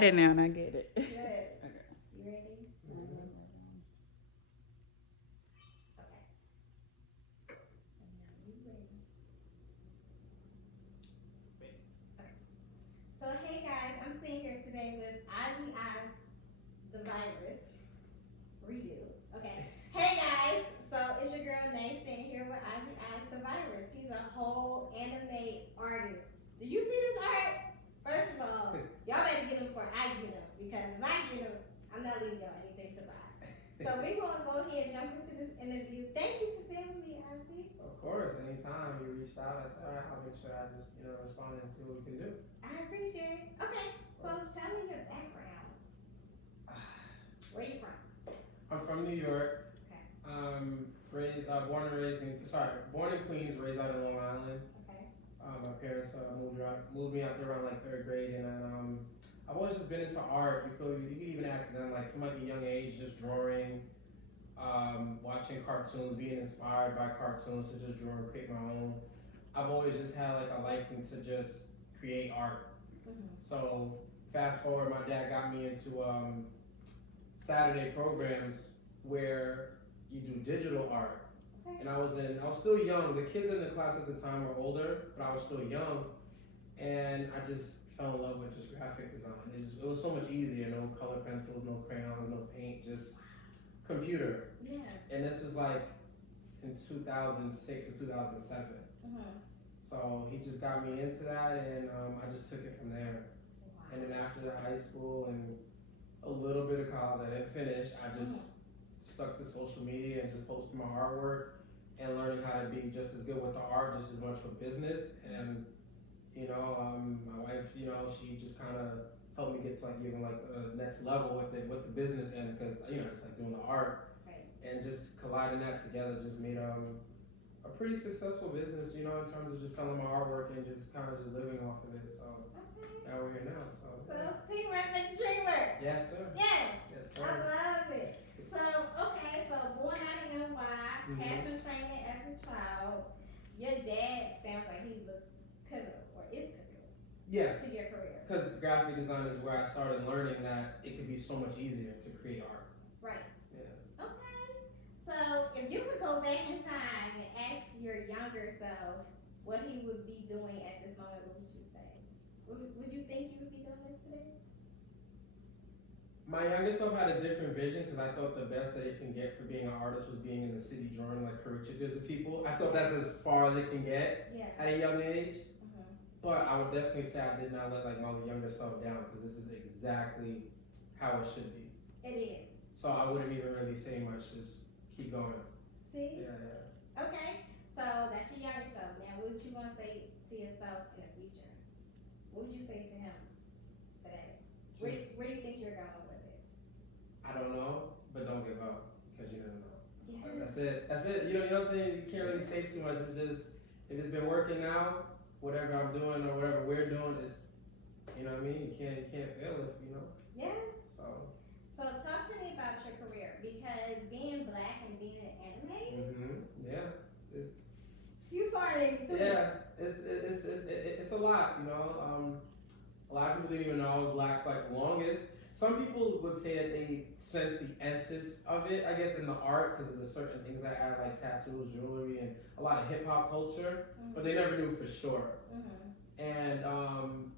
write it down. I get it. Good. Okay. You ready? Okay. And now you ready. Okay. So hey guys, I'm sitting here today with Ozzyoz the Virus. Redo. Okay. Hey guys, so it's your girl Nay sitting here with Ozzyoz the Virus. He's a whole anime artist. Do you see this art? First of all, y'all better get him before I get him because if I get him, I'm not leaving y'all anything to buy. So we're gonna go ahead and jump into this interview. Thank you for staying with me, Ozzy. Of course, anytime you reached out, I said, all right, I'll make sure I just, respond and see what we can do. I appreciate it. Okay, so tell me your background. Where you from? I'm from New York. Okay. Born and raised in, born in Queens, raised out in Long Island. Okay. My parents moved me out there around like third grade, and then I've always just been into art. You could even ask them like from like a young age, just drawing, watching cartoons, being inspired by cartoons to just draw and create my own. I've always just had like a liking to just create art. So fast forward, my dad got me into Saturday programs where you do digital art. Okay. And I was still young. The kids in the class at the time were older, but I was still young. And I just fell in love with just graphic design. It was so much easier. No color pencils, no crayons, no paint, just computer. Yeah. And this was like in 2006 or 2007. So he just got me into that, and I just took it from there. Wow. And then after high school and a little bit of college, I didn't finish. I just stuck to social media and just posted my artwork and learning how to be just as good with the art, just as much for business. And my wife, she just kind of helped me get to like even like the next level with the business end because it's like doing the art. Right. And just colliding that together just made a pretty successful business, in terms of just selling my artwork and just kind of just living off of it. So now we're here now. So teamwork makes the dream work. Yes, sir. Yes. Yes, sir. I love it. So born out of NY, had some training as a child. Your dad sounds like he looks pivotal or is pivotal. Yes. To your career. Because graphic design is where I started learning that it could be so much easier to create art. Right. Yeah. Okay. So if you could go back in time and ask your younger self what he would be doing at this moment, what would you say? Would you think you would be doing this today? My younger self had a different vision because I thought the best that it can get for being an artist was being in the city drawing like caricatures of people. I thought that's as far as it can get at a young age. But I would definitely say I did not let like my younger self down because this is exactly how it should be. It is. So I wouldn't even really say much. Just keep going. See? Yeah. Okay. So that's your younger self. Now, what would you want to say to yourself in the future? What would you say to him today? Where do you think you're going with it? I don't know, but don't give up because you never know. Yeah. That's it. That's it. You know what I'm saying? You can't really say too much. It's just if it's been working now, whatever I'm doing or whatever we're doing, is what I mean. You can't fail it. Yeah. So talk to me about your career because being black and being an anime. Yeah. It's You farted too. yeah. It's a lot. A lot of people didn't even know I was black for like the longest. Some people would say that they sense the essence of it, I guess, in the art because of the certain things I add, like tattoos, jewelry, and a lot of hip hop culture, but they never knew for sure. And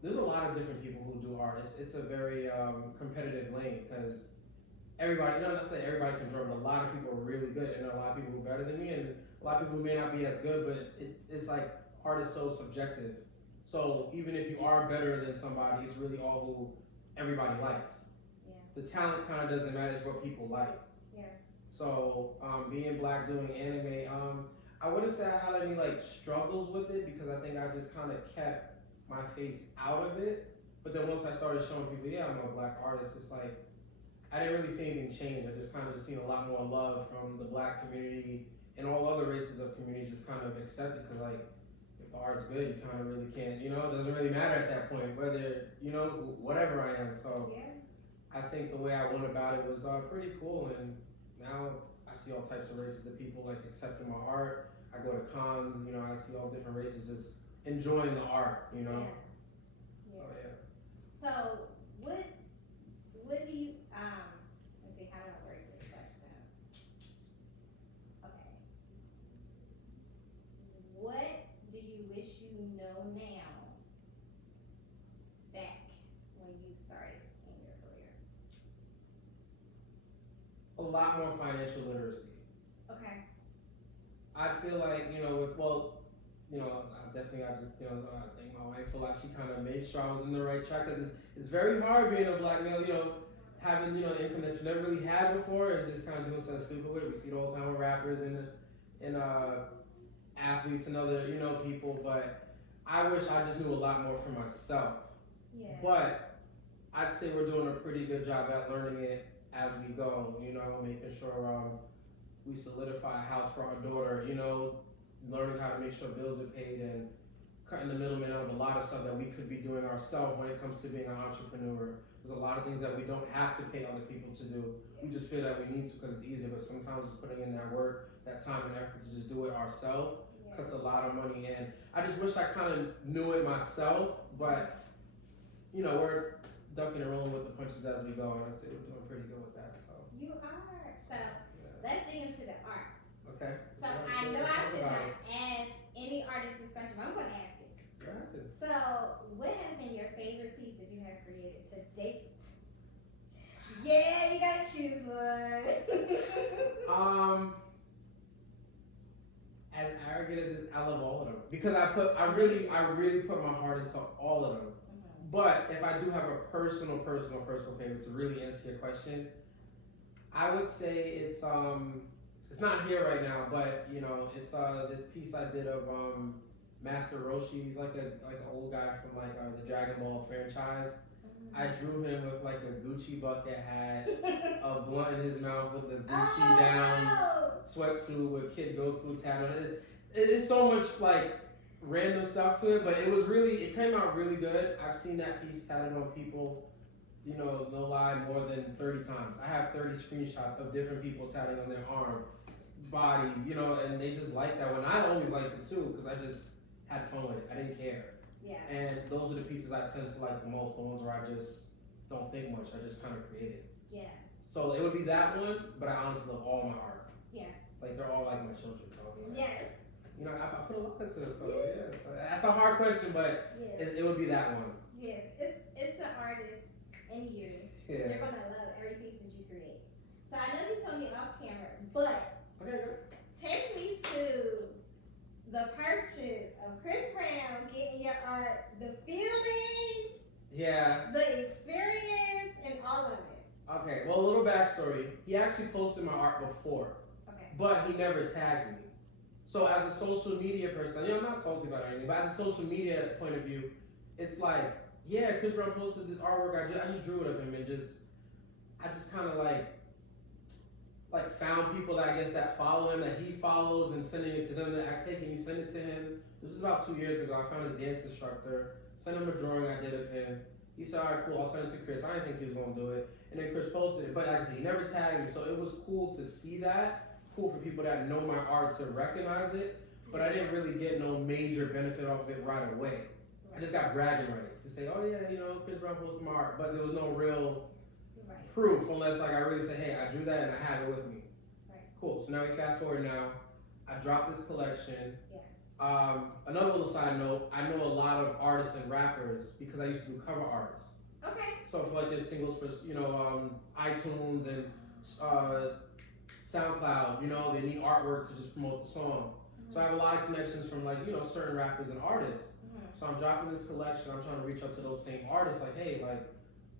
there's a lot of different people who do art. It's a very competitive lane because everybody, not saying everybody can draw, but a lot of people are really good, and there are a lot of people who are better than me, and a lot of people who may not be as good, but it's like art is so subjective. So even if you are better than somebody, it's really all who everybody likes. Yeah. The talent kind of doesn't matter; it's what people like. Yeah. So being black doing anime, I wouldn't say I had any like struggles with it because I think I just kind of kept my face out of it. But then once I started showing people, yeah, I'm a black artist, it's like I didn't really see anything change. I just kind of seen a lot more love from the black community and all other races of communities just kind of accept it because like if the art's good, you kind of really can't, it doesn't really matter at that point whether, whatever I am. So yeah. I think the way I went about it was pretty cool, and now I see all types of races of people like accepting my art. I go to cons, I see all different races just enjoying the art, Yeah. So yeah. So what a lot more financial literacy. Okay. I feel like, with, well, I definitely, I just, I thank my wife a lot. She kind of made sure I was in the right track, because it's very hard being a black male, having, income that you never really had before, and just kind of doing something stupid with it. We see it all the time with rappers and athletes and other, people, but I wish I just knew a lot more for myself. Yeah. But I'd say we're doing a pretty good job at learning it as we go, making sure we solidify a house for our daughter, learning how to make sure bills are paid, and cutting the middleman out of a lot of stuff that we could be doing ourselves when it comes to being an entrepreneur. There's a lot of things that we don't have to pay other people to do. We just feel that we need to because it's easier, but sometimes just putting in that work, that time and effort to just do it ourselves cuts a lot of money in. I just wish I kind of knew it myself, but we're ducking and rolling with the punches as we go, and I say we're doing pretty good with that. So You are. So let's dig into the art. Okay. So I know I should not ask any artist this question, but I'm going to ask it. Go ahead. So, what has been your favorite piece that you have created to date? Yeah, you gotta choose one. As arrogant as it, I love all of them because I really put my heart into all of them. But if I do have a personal favorite to really answer your question, I would say it's not here right now, but it's this piece I did of Master Roshi. He's like an old guy from the Dragon Ball franchise. I drew him with like a Gucci bucket hat, a blunt in his mouth with the Gucci down sweatsuit with Kid Goku's hat on it. It's so much like random stuff to it, but it came out really good. I've seen that piece tatted on people, no lie, more than 30 times. I have 30 screenshots of different people tatting on their arm, body, and they just like that one. I always liked it too, because I just had fun with it. I didn't care. Yeah. And those are the pieces I tend to like the most, the ones where I just don't think much. I just kind of create it. Yeah. So it would be that one, but I honestly love all my art. Yeah. Like they're all like my children. So it's like, yes. I put a lot into it. So yeah. So that's a hard question, but it would be that one. Yes. It's an artist in you. Yeah. You're gonna love every piece that you create. So I know you told me off camera, but take me to the purchase of Chris Brown getting your art, the feeling, the experience, and all of it. Okay, well, a little backstory. He actually posted my art before, but he never tagged me. So as a social media person, I'm not salty about anything, but as a social media point of view, it's like, yeah, Chris Brown posted this artwork. I just drew it of him, and I just kind of like found people that I guess that follow him, that he follows, and sending it to them. That I take and you send it to him. This is about 2 years ago. I found his dance instructor, sent him a drawing I did of him. He said, all right, cool, I'll send it to Chris. I didn't think he was gonna do it, and then Chris posted it. But like I said, he never tagged me, so it was cool to see that. Cool for people that know my art to recognize it, but I didn't really get no major benefit off of it right away. I just got bragging rights to say, oh yeah, Chris Brown posted my art, but there was no real proof unless I really say, hey, I drew that and I have it with me. Cool. So now we fast forward now. I dropped this collection. Another little side note, I know a lot of artists and rappers because I used to do cover arts. So for their singles for iTunes and SoundCloud, they need artwork to just promote the song. So I have a lot of connections from certain rappers and artists. So I'm dropping this collection. I'm trying to reach out to those same artists, like, hey,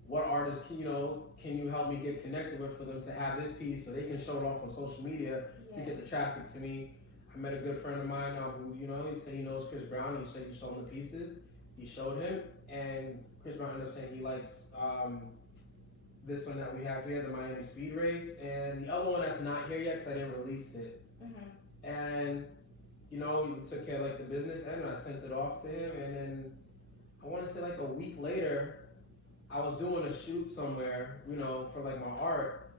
what artists can you help me get connected with for them to have this piece so they can show it off on social media to get the traffic to me. I met a good friend of mine who he said he knows Chris Brown. He said he showed him the pieces. He showed him, and Chris Brown ended up saying he likes this one that we have here, the Miami Speed Race, and the other one that's not here yet because I didn't release it. And we took care of the business end, and I sent it off to him, and then I want to say a week later, I was doing a shoot somewhere, for my art.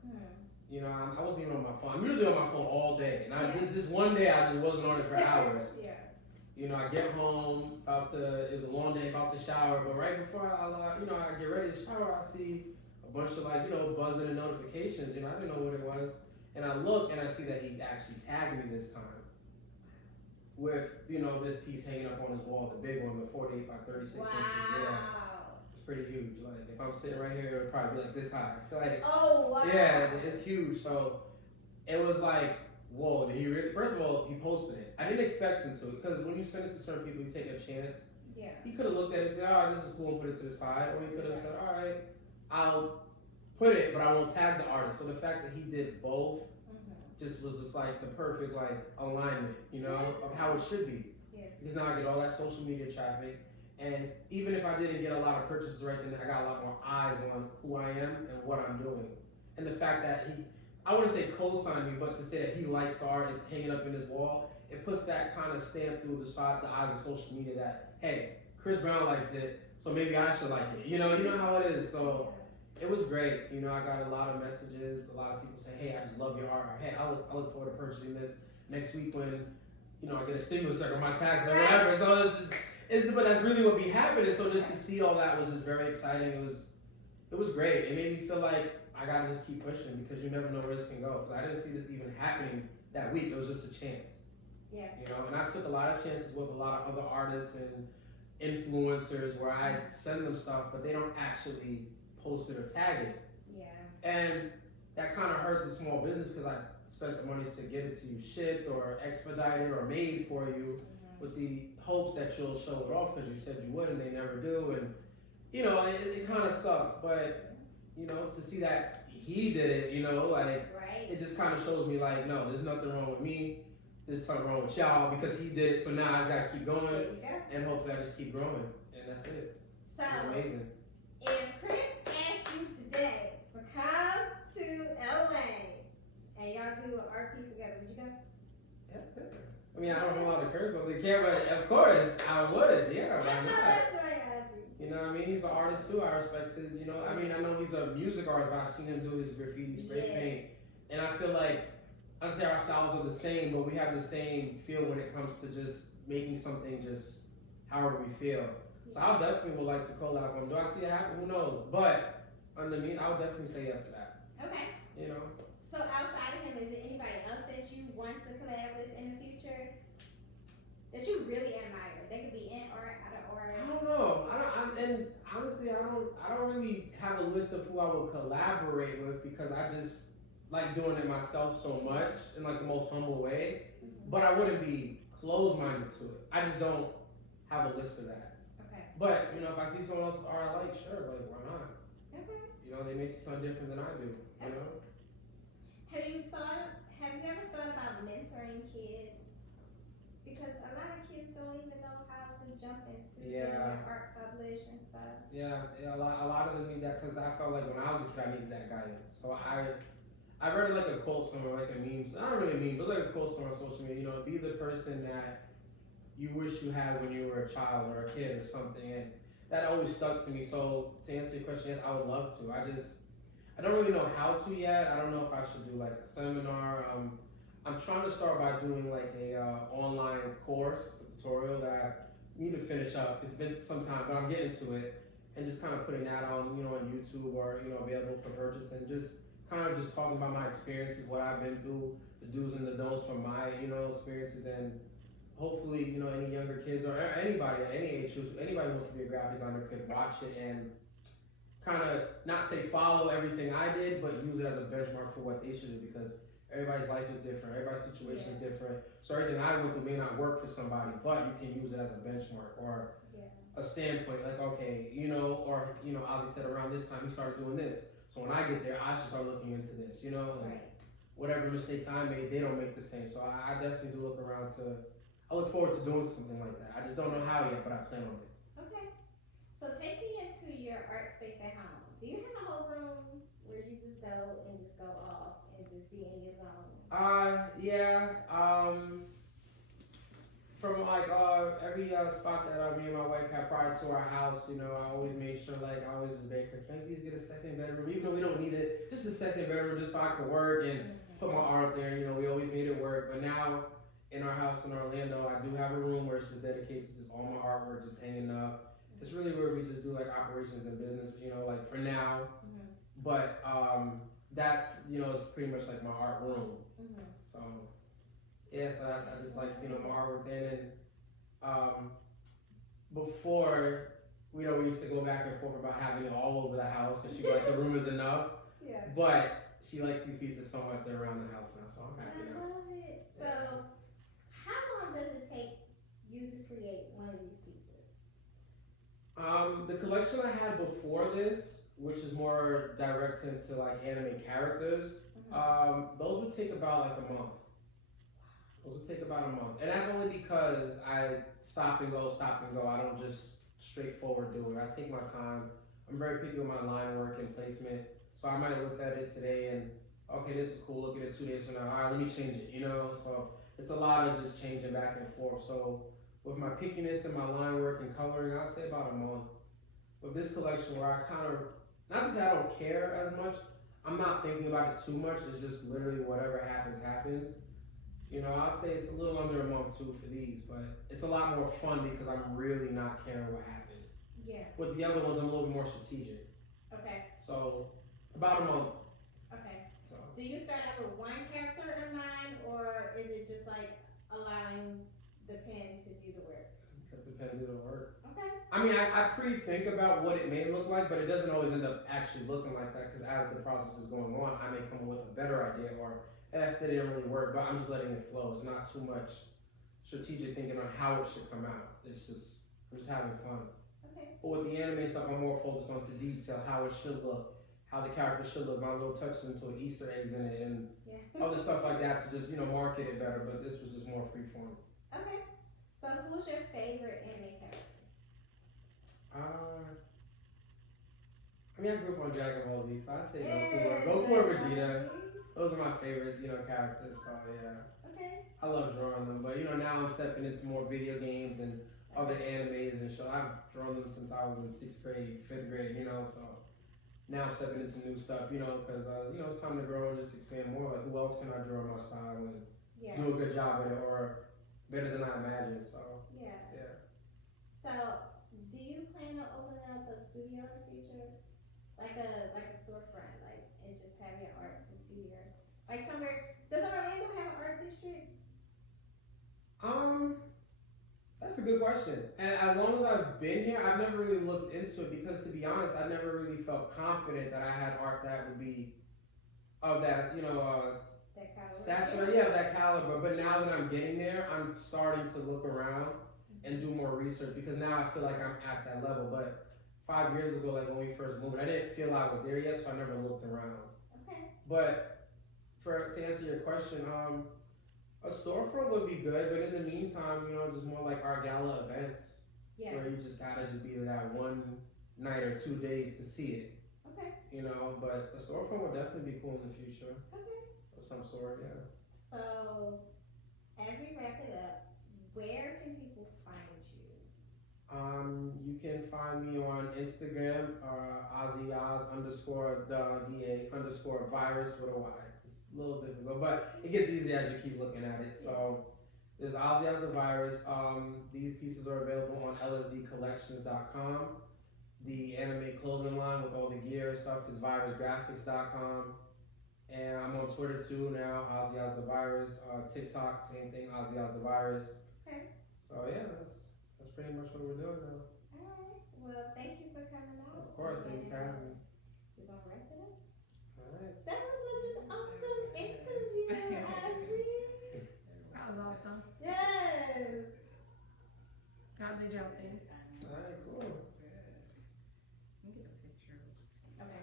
I wasn't even on my phone. I'm usually on my phone all day, and this one day I just wasn't on it for hours. I get home, it was a long day, about to shower, but right before I get ready to shower, I see a bunch of buzzing and notifications. I didn't know what it was, and I look and I see that he actually tagged me this time with this piece hanging up on his wall, the big one, the 48 by 36 inches. pretty huge. Like if I'm sitting right here, it would probably be like this high. Like Oh wow. yeah, it's huge. So it was like, whoa, did he really? First of all, he posted it. I didn't expect him to because when you send it to certain people, you take a chance. Yeah. He could have looked at it and said, all right, this is cool, and put it to the side, or he could have said, all right, I'll put it, but I won't tag the artist. So the fact that he did both just was just like the perfect like alignment, you know, of how it should be. Yeah. Because now I get all that social media traffic, and even if I didn't get a lot of purchases right then, I got a lot more eyes on who I am and what I'm doing, and the fact that he, I wouldn't say co-signed me, but to say that he likes the art, it's hanging up in his wall, it puts that kind of stamp through the eyes of social media that hey, Chris Brown likes it, so maybe I should like it. You know how it is. So it was great. You know, I got a lot of messages, a lot of people saying, hey, I just love your art. Or, hey, I look forward to purchasing this next week when, you know, I get a stimulus check or my taxes or whatever. So but that's really what be happening. So just to see all that was just very exciting. It was great. It made me feel like I gotta just keep pushing because you never know where this can go. Because I didn't see this even happening that week. It was just a chance. Yeah. You know, and I took a lot of chances with a lot of other artists and influencers where I send them stuff, but they don't actually post it or tag it. Yeah. And that kind of hurts a small business because I spent the money to get it to you shipped or expedited or made for you with the hopes that you'll show it off because you said you would and they never do. And, you know, it kind of sucks, but, you know, to see that he did it, you know, like, it just kind of shows me like, no, there's nothing wrong with me. There's something wrong with y'all because he did it, so now I just gotta keep going and hopefully I just keep growing, and that's it. So, it's amazing. If Chris asked you today to come to LA and y'all do an art piece together, would you go? Yeah. I mean, I don't know how to curse on the camera, but of course I would. Yeah, why not? That's why I asked you. You know what I mean? He's an artist too. I respect his. You know, I mean, I know he's a music artist, but I've seen him do his graffiti spray paint, and I feel like. I don't say our styles are the same, but we have the same feel when it comes to just making something just however we feel. So I definitely would like to collab with him. Do I see it happen? Who knows? But underneath, I would definitely say yes to that. Okay. You know. So outside of him, is there anybody else that you want to collab with in the future that you really admire? They could be in art, out of art. I don't know. And honestly, I don't really have a list of who I would collaborate with because I just like doing it myself so much in like the most humble way, but I wouldn't be closed-minded to it. I just don't have a list of that. Okay. But you know, if I see someone else's art I like, sure, like why not? Okay. You know, they may see something different than I do. You know. Have you ever thought about mentoring kids? Because a lot of kids don't even know how to jump into getting their art published and stuff. Yeah, a lot of them need that because I felt like when I was a kid I needed that guidance. So I read like a quote somewhere, like a meme. So not really a meme, but like a quote somewhere on social media. You know, be the person that you wish you had when you were a child or a kid or something. And that always stuck to me. So to answer your question, yes, I would love to. I don't really know how to yet. I don't know if I should do like a seminar. I'm trying to start by doing like a online course, a tutorial that I need to finish up. It's been some time, but I'm getting to it, and just kind of putting that on, you know, on YouTube or available for purchase, and just kind of just talking about my experiences, what I've been through, the do's and the don'ts from my experiences, and hopefully any younger kids or anybody at any age, anybody who wants to be a graphic designer could watch it and kind of not say follow everything I did, but use it as a benchmark for what they should do because everybody's life is different, everybody's situation is different. So everything I went through may not work for somebody, but you can use it as a benchmark or a standpoint. Like okay, or Ozzy said around this time he started doing this. So when I get there, I should start looking into this, and whatever mistakes I made, they don't make the same. So I definitely do look around I look forward to doing something like that. I just don't know how yet, but I plan on it. Okay. So take me into your art space at home. Do you have a whole room where you just go off and just be in your zone? Yeah. From like every spot that me and my wife had prior to our house, I always made sure I always just begged her, can I please get a second bedroom? Even though we don't need it, just a second bedroom just so I could work and put my art there. We always made it work. But now in our house in Orlando, I do have a room where it's just dedicated to just all my artwork just hanging up. It's really where we just do like operations and business, like for now. But that is pretty much like my art room. So. Yeah, so I just like seeing my artwork then, and before we used to go back and forth about having it all over the house because she was like the room is enough. Yeah. But she likes these pieces so much they're around the house now, so I'm happy I now. love it. So, how long does it take you to create one of these pieces? The collection I had before this, which is more direct into like anime characters, those would take about like a month. Those would take about a month, and that's only because I stop and go, stop and go. I don't just straightforward do it. I take my time. I'm very picky with my line work and placement, so I might look at it today and okay, this is cool. Look at it 2 days from now. All right, let me change it. So it's a lot of just changing back and forth. So with my pickiness and my line work and coloring, I'd say about a month. With this collection, where I kind of not to say I don't care as much, I'm not thinking about it too much. It's just literally whatever happens, happens. I'd say it's a little under a month too for these, but it's a lot more fun because I'm really not caring what happens. Yeah. With the other ones, I'm a little more strategic. Okay. So about a month. Okay. So. Do you start out with one character in mind, or is it just like allowing the pen to do the work? It depends on the work. Okay. I mean, I pre-think about what it may look like, but it doesn't always end up actually looking like that because as the process is going on, I may come up with a better idea or that didn't really work, but I'm just letting it flow. It's not too much strategic thinking on how it should come out. I'm just having fun. Okay. But with the anime stuff, I'm more focused on to detail, how it should look, how the character should look, my little touches into Easter eggs in it, and other stuff like that to just market it better. But this was just more freeform. Okay. So who's your favorite anime character? I mean, I grew up on Dragon Ball Z, so I'd say Goku or Vegeta. Those are my favorite, characters. So yeah. Okay. I love drawing them, but now I'm stepping into more video games and other animes and shows. I've drawn them since I was in 6th grade, 5th grade. So now I'm stepping into new stuff. Because it's time to grow and just expand more. Like who else can I draw my style and do a good job at it or better than I imagined. So yeah. So do you plan on opening up a studio in the future? Like a storefront, and just have your art just be there. Like somewhere, does Orlando have an art district? That's a good question. And as long as I've been here, I've never really looked into it because, to be honest, I never really felt confident that I had art that would be of that, that stature. Yeah, of that caliber. But now that I'm getting there, I'm starting to look around and do more research because now I feel like I'm at that level. But 5 years ago, like when we first moved, I didn't feel I was there yet, so I never looked around. Okay. But to answer your question, a storefront would be good, but in the meantime, just more like our gala events, where you just gotta just be there that one night or 2 days to see it. Okay. But a storefront would definitely be cool in the future. Okay. Of some sort, yeah. So, as we wrap it up, where can people find you? You can find me on Instagram, Ozzyoz _ the _Vyrus with a Y. It's a little difficult, but it gets easier as you keep looking at it. So there's Ozzyoz the Vyrus. These pieces are available on lsdcollections.com. The anime clothing line with all the gear and stuff is virusgraphics.com. And I'm on Twitter too now, Ozzyoz the Vyrus. TikTok, same thing, Ozzyoz the Vyrus. Okay. So yeah, that's pretty much what we're doing now. Alright. Well, thank you for coming out. Of course, thank you for having me. We're gonna wrap it up. Alright. That was such an awesome interview, Ozzy. That was awesome. Yes. How did y'all think? Alright, cool. Let me get a picture. Okay.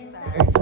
Inside. Inside.